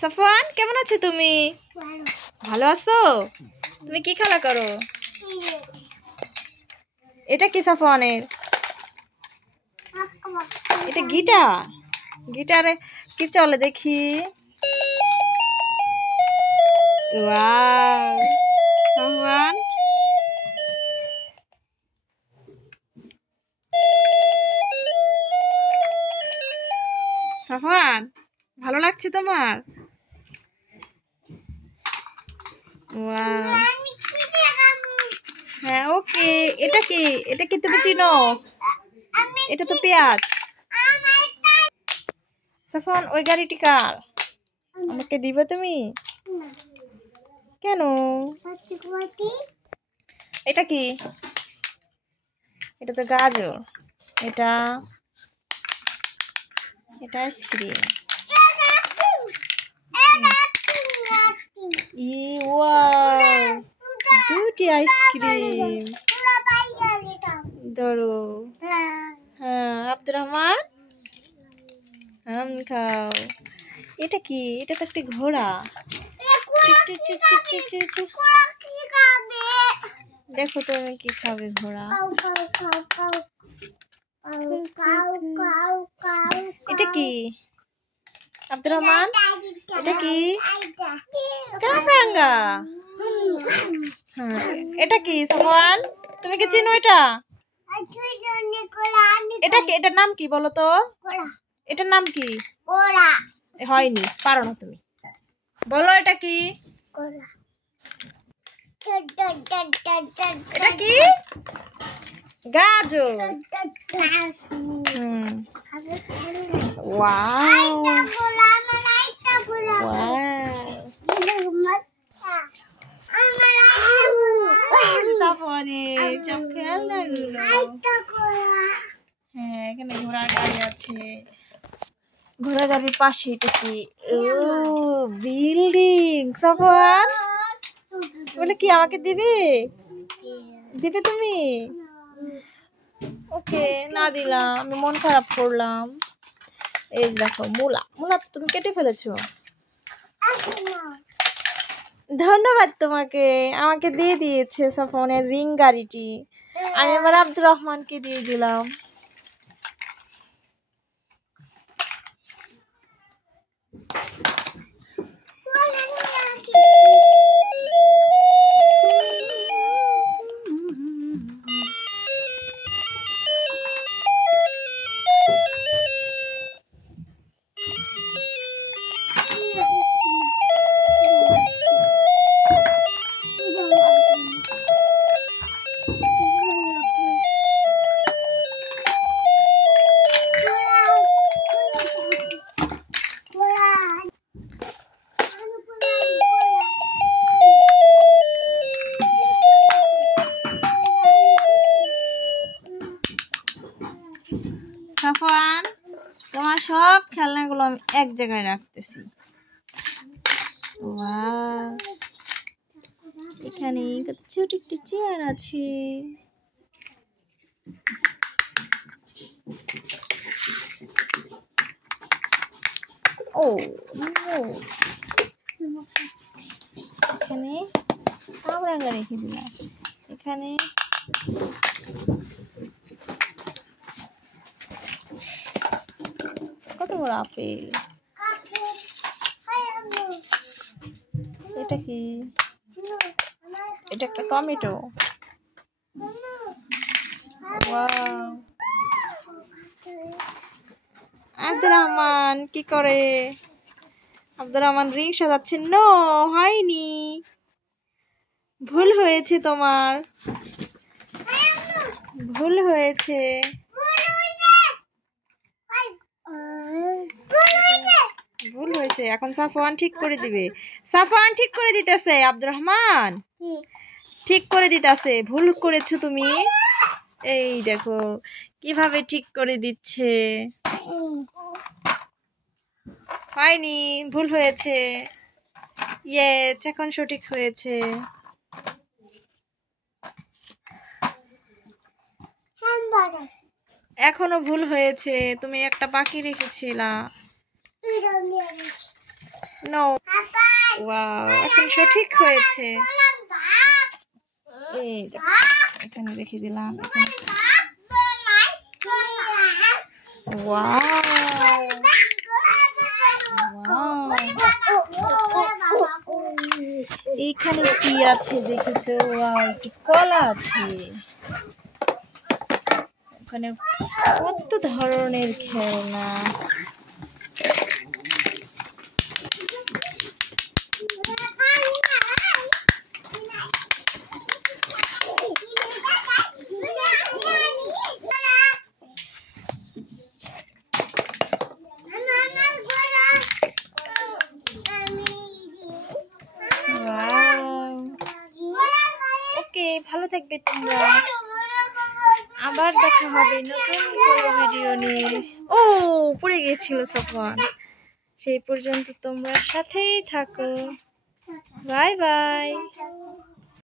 সাফওয়ান, কেমন আছো তুমি? ভালো আছো? তুমি কি খেলা করো? এটা কি সাফওয়ানের? এটা গিটার। গিটারে কি চলে দেখি? ওয়াও, সাফওয়ান সাফওয়ান ভালো লাগছে তোমার? ওয়াও, হ্যাঁ ওকে। এটা কি? এটা কি তুমি চিনো? এটা তো পেঁয়াজ। সাফওয়ান, ওই গাড়িটি কার? আমাকে দিবে তুমি? কেন? এটা কি? এটা তো গাজর। এটা এটা আইসক্রিম। ওয়াও, দুটি আইসক্রিম। ধরো। হ্যাঁ, আব্দুর রহমান আম খাও। এটা কি? এটা তো একটা ঘোড়া। দেখো তুমি কি খাবে ঘোড়া? এটা কি আব্দুর রহমান? এটা কি? কামরাঙ্গা। হ্যাঁ, এটা কি সাফওয়ান? তুমি কি চিনো এটা? এটা কি? এটার নাম কি বলো তো? এটার নাম কি? হয়নি, পারো না তুমি। বলো এটা কি? এটা কি? গাজর। ওয়াও, সাফওয়ানের সব খেলনাগুলো। হ্যাঁ, এখানে ঘোড়ার গাড়ি আছে। ঘোড়ার গাড়ির পাশে এটা কি? ও, বিল্ডিং। সাফওয়ান বলে কি আমাকে দিবে? দিবে তুমি? ওকে, না দিলাম, আমি মন খারাপ করলাম। এই দেখো মূলা। মূলা তুমি কেটে ফেলেছো। ধন্যবাদ তোমাকে, আমাকে দিয়ে দিয়েছে সাফওয়ানের রিং গাড়িটি। আমি আমার আব্দুর রহমানকে দিয়ে দিলাম। সাফওয়ান, তোমার সব খেলনাগুলো আমি এক জায়গায় রাখতেছি। ওয়াও, এখানে কত ছোট একটা চেয়ার আছে। ও, এখানে কামরাঙ্গা রেখে দিলাম। এখানে কত বড় আপেল। এটা কি? এটা একটা টমেটো। ওয়াও, আব্দুর রহমান কি করে? আব্দুর রহমান রিং সাজাচ্ছে। নো, হয়নি, ভুল হয়েছে তোমার, ভুল হয়েছে। ভুল হয়েছে, এখন সাফওয়ান ঠিক করে দিবে। সাফওয়ান ঠিক করে দিতেছে। আব্দুর রহমান ঠিক করে দিতেছে। ভুল করেছো তুমি। এই দেখো কিভাবে ঠিক করে দিচ্ছে। হয়নি, ভুল হয়েছে। ইয়েস, এখন সঠিক হয়েছে। এখনো ভুল হয়েছে, তুমি একটা বাকি রেখেছিলা। নো। ওয়াও, এখন সঠিক হয়েছে। এই দেখো, এখানে রেখে দিলাম। ওয়াও, এইখানে কি আছে দেখি তো। ওয়াও, একটি কলা আছে। ওখানে কত ধরনের খেলনা। ওকে, ভালো থাকবে তোমরা। আবার দেখা হবে নতুন কোনো ভিডিও নিয়ে। ও, পড়ে গিয়েছিল সাফওয়ান। সেই পর্যন্ত তোমরা সাথেই থাকো। Bye bye.